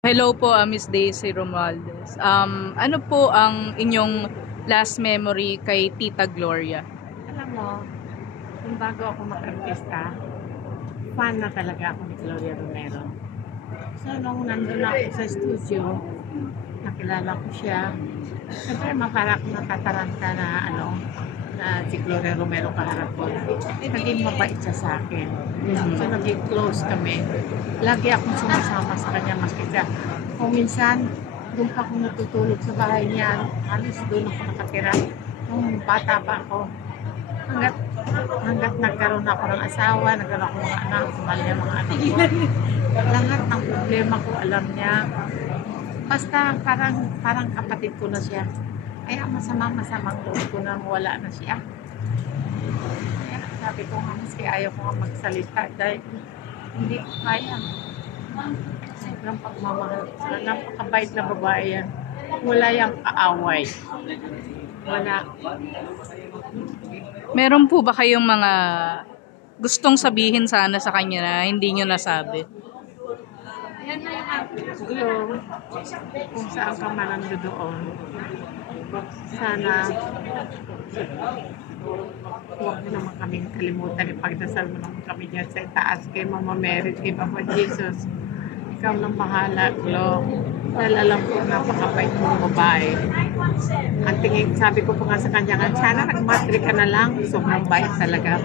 Hello po, Miss Daisy Romualdez. Ano po ang inyong last memory kay Tita Gloria? Alam mo, kung bago ako mag-artista, fan na talaga ako ni Gloria Romero. So, nung nandun ako sa studio, nakilala ko siya. Siyempre, para akong nakataranta na na si Gloria Romero kaharap ko. Naging mabait siya sa akin. So, naging close kami. Lagi akong sumasama sa kanya maski siya. Kung minsan, doon pa ako natutulog sa bahay niya. Halos doon ako nakatira. Nung bata pa ako. Hanggat nagkaroon ako ng asawa, nagkaroon ako ng mga anak, sumali ang mga anak ko. Lahat ng problema ko alam niya. Basta parang kapatid ko na siya. Kaya masamang loob ko nang wala na siya. Kaya sabi ko nga, maski ayaw ko nga magsalita dahil hindi ko kaya. Sobrang pagmamahal. Napakabait na babae yan. Wala yung kaaway. Wala. Meron po ba kayong mga gustong sabihin sana sa kanya na hindi nyo nasabi? Yan na yung siguro kung saan ka man doon. Sana huwag mo naman kaming kalimutan. Ipagdasal mo naman kami dyan sa itaas kay Mama Mary, kay Papa Jesus. Ikaw nang bahala, Glo. Dahil alam ko napakabait mong babae. Ang tingin, sabi ko pa nga sa kanya, sana nag-matric ka na lang. Sobrang bait talaga.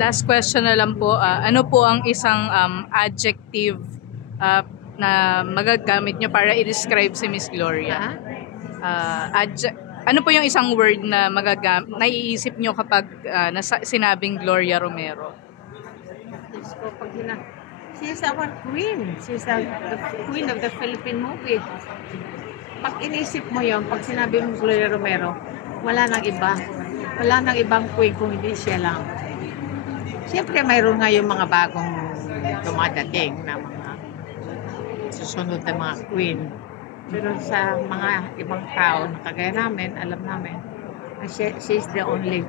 Last question na lang po, ano po ang isang adjective na magagamit nyo para i-describe si Miss Gloria? Ano po yung isang word na naiisip nyo kapag sinabing Gloria Romero? She's our queen. She's the queen of the Philippine movie. Pag inisip mo yon, pag sinabi mo Gloria Romero, wala nang iba. Wala nang ibang queen kung hindi siya lang. Siyempre, mayroon nga yung mga bagong dumadating na mga susunod na mga queen. Pero sa mga ibang tao na kagaya namin, alam namin, she's the only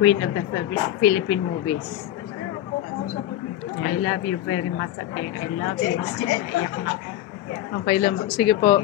queen of the Philippine movies. I love you very much, ate. I love you. Naiyak na ako. Okay lang. Sige po.